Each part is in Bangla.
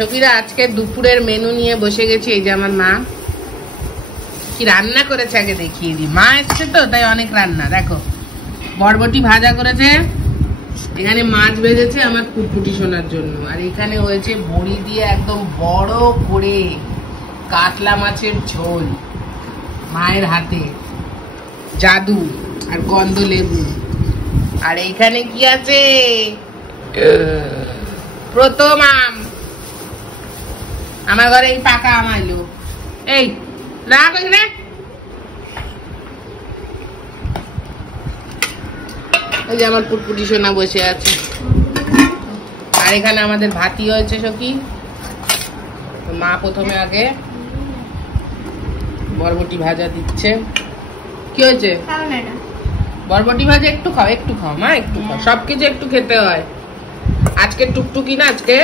সখীরা আজকে দুপুরের মেনু নিয়ে বসে গেছি। এই যে আমার মা কি রান্না করেছে আগে দেখিয়ে দিই। মা এসছে তো তাই অনেক রান্না। দেখো বরবটি ভাজা করেছে, এখানে মাছ ভেজেছে আমার পুটপুটি সোনার জন্য, আর এখানে হয়েছে বড়ি দিয়ে একদম বড় করে কাতলা মাছের ঝোল, মায়ের হাতে জাদু আর গন্ধ লেবু। আর এইখানে কি আছে, প্রথম আম। আমার ঘরে এই পাকা আম আইলো। এই রাখ এখানে। এই যে আমার পুটপুটি সোনা বসে আছে। আর এখানে আমাদের ভাতি হয়েছে সখী। মা প্রথমে আগে বরবটি ভাজা দিচ্ছে। কি হয়েছে? বরবটি ভাজা একটু খাও, একটু খাও মা, একটু খাও। সবকিছু একটু খেতে হয়। আজকে টুকটুকি না, আজকে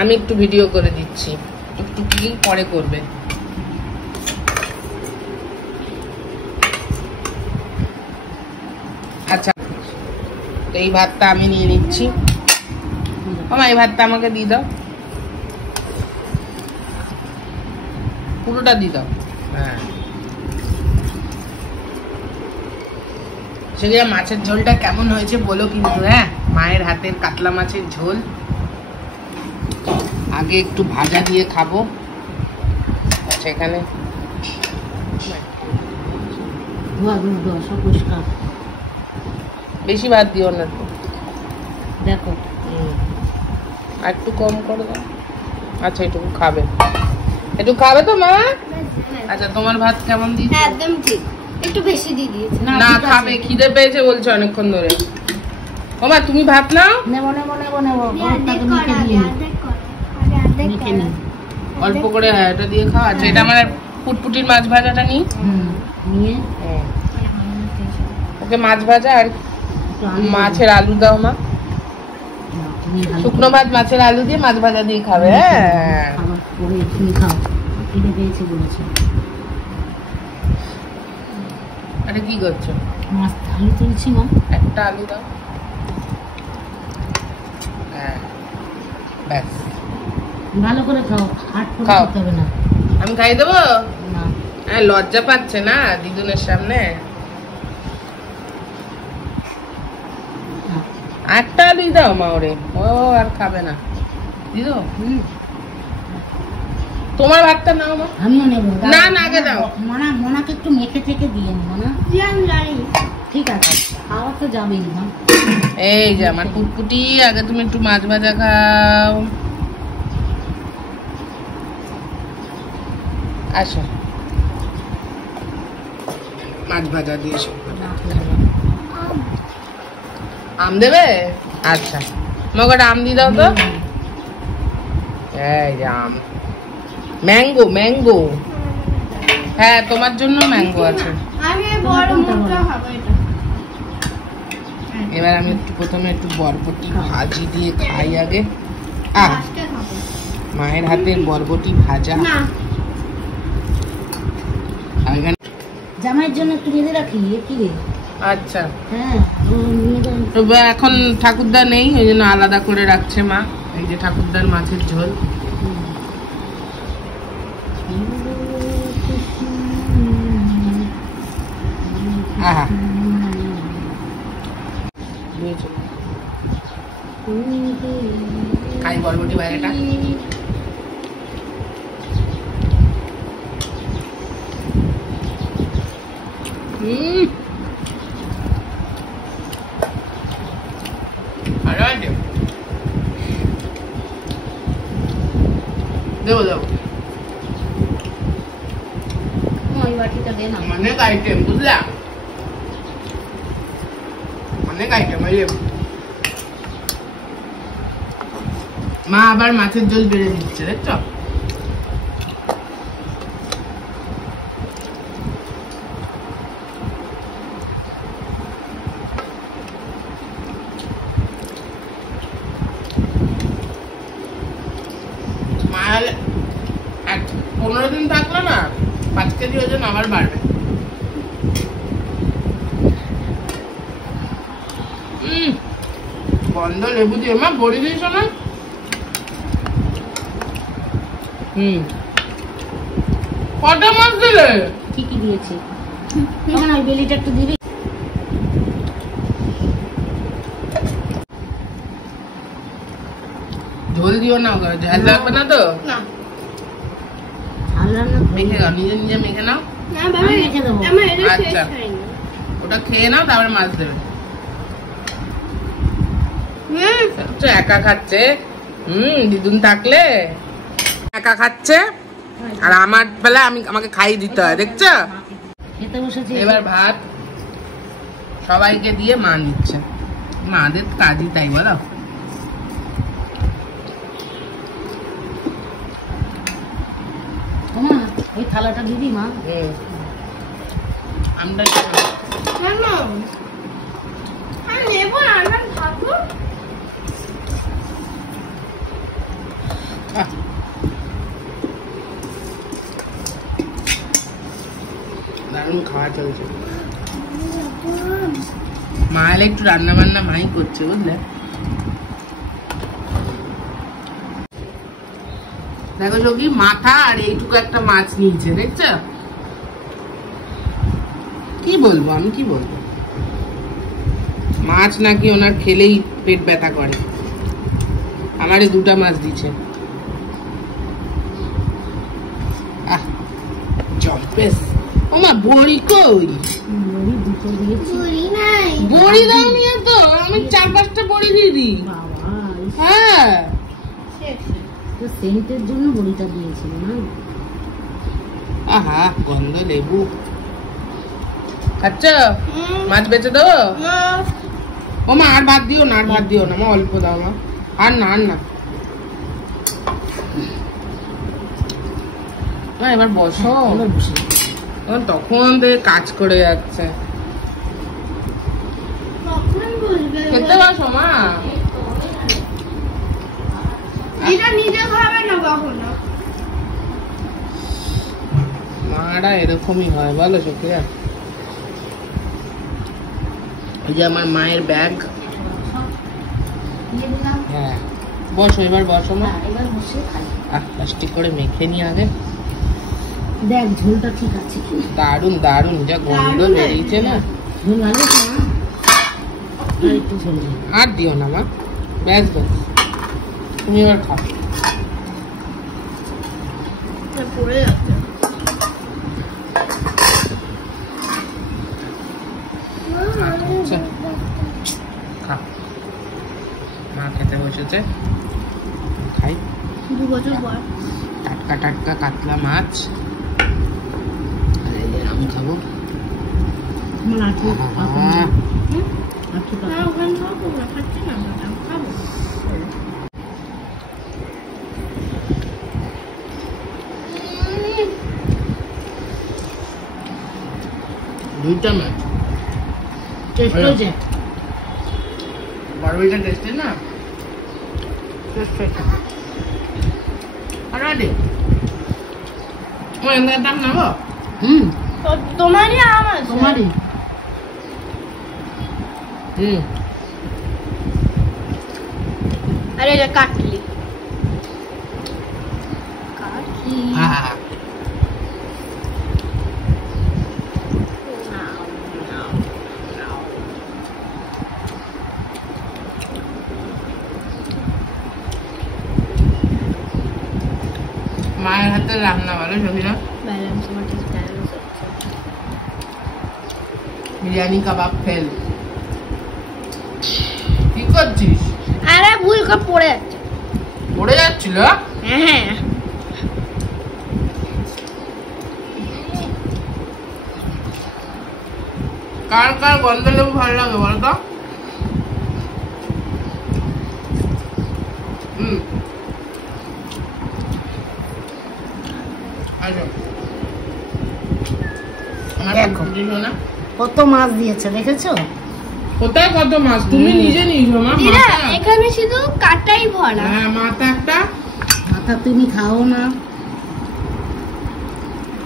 আমি একটু ভিডিও করে দিচ্ছি, টুকটুকি পরে করবে। আচ্ছা এই ভাতটা আমি নিয়ে নিচ্ছি। মামা এই ভাতটা আমাকে দিয়ে দাও, পুরোটা দিয়ে দাও। হ্যাঁ সেটা মাছের ঝোলটা কেমন হয়েছে বলো কিন্তু। হ্যাঁ মায়ের হাতের কাতলা মাছের ঝোল। আগে একটু ভাজা দিয়ে খাবো। আচ্ছা এখানে বেশি ভাত দিও না, দেখো আর একটু কম করে দাও। আচ্ছা এটুকু খাবে, একটু খাবে তো মা? আচ্ছা তোমার ভাত কেমন দিয়েছে? একদম ঠিক, একটু বেশি দিয়ে দিয়েছে। না খাবে, খিদে পেয়েছে বলছে অনেকক্ষণ ধরে। ও মা তুমি ভাত নাও। অল্প করে, হ্যাঁ এটা দিয়ে খাও। আচ্ছা এটা আমার পুটপুটির মাছ ভাজাটা নিই। ওকে মাছ ভাজা আর মাছের আলু দাও মা। শুকনো ভাত মাছের আলু দিয়ে মাছ ভাজা দিয়ে খাবে। হ্যাঁ আরে কি করছো? আলু তুলছি মা, একটা আলু দাও। হ্যাঁ ব্যাস ভালো করে খাও, খাও। আমি খাই দেবো না? লজ্জা পাচ্ছে না দিদুনের সামনে। একটা আলুই দাও মা ওরে, ও আর খাবে না। দিদো তোমার ভাতটা নাও মা। আমিও নেবো। না না আগে দাও। মোনাকে একটু মেখে থেকে দিয়ে নেবো না? ঠিক আছে, খাওয়া তো যাবেই না। এই যে আমার পুটপুটি, আগে তুমি একটু মাছ ভাজা খাও। আসো মাছ ভাজা দিয়ে এসো। আম দেবে? আচ্ছা মগটা আম দিয়ে দাও তো। এই যে আম, ম্যাঙ্গো ম্যাঙ্গো। হ্যাঁ তোমার জন্য ম্যাঙ্গো আছে। এবার আমি একটু প্রথমে একটু বরবটি ভাজি দিয়ে খাই আগে। মায়ের হাতের বরবটি ভাজা। জামাইয়ের জন্য একটু বেঁধে রাখি। কি রে? আচ্ছা হ্যাঁ এখন ঠাকুরদা নেই, ওই জন্য আলাদা করে রাখছে মা। এই যে ঠাকুরদার মাছের ঝোল। আহা খাই বরবটি ভাজাটা। দেবো দেবো, ওই বাটিটা দে না। অনেক আইটেম বুঝলা, অনেক আইটেম। মা আবার মাছের ঝোল বেড়ে দিচ্ছে, দেখছো? মা 15 দিন থাকলো না, 5 কেজি ওজন আবার বাড়বে। গন্ধ লেবু দিয়ে মা বড়ি দিয়েছো না? কটা মাছ দিলে? কি কি দিয়েছে? তখন ওই বেলিটা একটু দিবি। ঝোল দিও না, ঝাল লাগবে না তো? না ঝাল রান্না মেখে নাও, নিজে নিজে মেখে নাও। না বাবা মেখে দেবো। আমার এটা শেষ আচ্ছা। হয়নি। ওটা খেয়ে নাও, তারপরে মাছ দেবে। তো একা খাচ্ছে। দিদুন থাকলে একা খাচ্ছে, আর আমার বেলা আমাকে খাইয়ে দিতে হয়, দেখছো? খেতে বসেছি। এবার ভাত সবাইকে দিয়ে মা নিচ্ছে। মাদের কাজই তাই, বলো? মা ওই থালাটা দিবি মা। আমরা কেন? আমি নেবো না, আমি খাবো। দারুণ খাওয়া চলছে। মা এলে একটু রান্না বান্না মাই করছে, বুঝলে? দেখো যোগী, মাথা আর এইটুকু একটা মাছ নিয়েছে, দেখছো? কি বলবো আমি, কি বলবো? মাছ নাকি ওনার খেলেই পেট ব্যথা করে। আমারে দুটা মাছ দিচ্ছে। আহ জম্পেস। ও মা, বড়ি কই? বড়ি দুটো দিয়েছি। বলি নাই। বড়ি দাও নিয়ে তো, আমি 4-5টা বড়ি দিয়ে দিই। বাবা হ্যাঁ, শেষ। তো সেন্টের জন্য বড়িটা দিয়েছিল না। আহা গন্ধ লেবু। আচ্ছা, মাছ বেচে দেবো? না, ও মা, আর ভাত দিও না, আর ভাত দিও না মা, অল্প দাও মা। আর না, আর না। এবার বসো। এবার বসে। তখন থেকে কাজ করে যাচ্ছে। কখন বলবে? খেতে বসো মা। এটা নিজে খাবে না কখনো। মারা এরকমই হয়, বলো সুপ্রিয়া? এই যে আমার মায়ের ব্যাগ। দিয়ে দিলাম। হ্যাঁ, বসো, এবার বসো মা। এবার বসে খাই। প্লাস্টিক করে মেখে নি আগে। দেখ ঝোলটা ঠিক আছে কি। দারুন দারুন, যা গন্ধ বেরিয়েছে না। ঝোল ভালো আছে না? আর একটু ঝোল দিই। আর দিও না মা, ব্যাস ব্যাস। তুমি এবার খাও। পড়ে যাচ্ছে। আচ্ছা, খাও। মা খেতে বসেছে, খাই। 2 বছর পর। টাটকা টাটকা কাতলা মাছ। আর এই যে আমি খাবো। আমার আঠু আহা, আঠু না, ওখানে খাবো না, খাচ্ছি না, আমি খাবো। দুইটা মাছ। টেস্ট হয়েছে। বড়বিটা টেস্টি না? টেস্ট হয়েছে। আর আরে ওই এখানে দাম নেবো? তোমারই আম আছে। তোমারই। আরে এটা কাটলি। হ্যাঁ, মায়ের হাতে রান্না ভালো, সবিনা। ব্যালেন্স মাটি ব্যালেন্স। বিরিয়ানি কাবাব ফেল। কি করছিস? আরে ভুল করে পড়ে যাচ্ছে। পড়ে যাচ্ছিল? হ্যাঁ, কার কার গন্ধ লেবু ভালো লাগে বলতো? আচ্ছা, আমার দেখো। দিলো না। কত মাছ দিয়েছে দেখেছো? কোথায় কত মাছ? তুমি নিজে নিয়েছো মা। দিদা মাথা। এখানে শুধু কাটাই ভরা। হ্যাঁ, মাথা একটা। মাথা তুমি খাও না।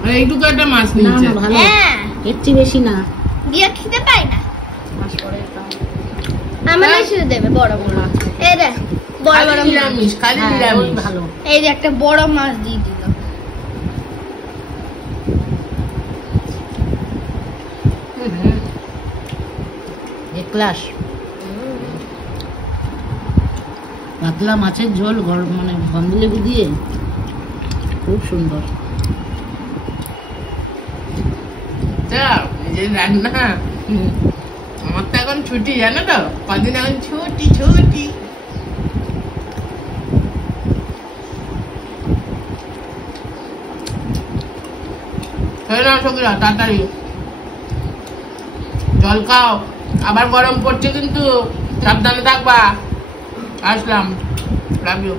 আর এইটুকু একটা মাছ না নিয়েছে। না ভালো। হ্যাঁ, এর চেয়ে বেশি না। দিয়া খেতে পাই না। মাছ পরে খাও। আমাদের শুধু দেবে বড় বড়। এই দেখ বড় খালি বড় মাছ। নিরামিষ, খালি হ্যাঁ, ওই নিরামিষ। ভালো। এই যে একটা বড় মাছ দিয়ে দিল। এক ক্লাস পাতলা মাছের ঝোল মানে গন্ধলেবু দিয়ে খুব সুন্দর। যা, এই যে রান্না আমার তো এখন ছুটি, জানো তো, কদিন এখন ছুটি ছুটি। খেয়ে নাও সখীরা, তাড়াতাড়ি জল খাও, আবার গরম পড়ছে কিন্তু, সাবধানে থাকবা। আসলাম, লাভ ইউ।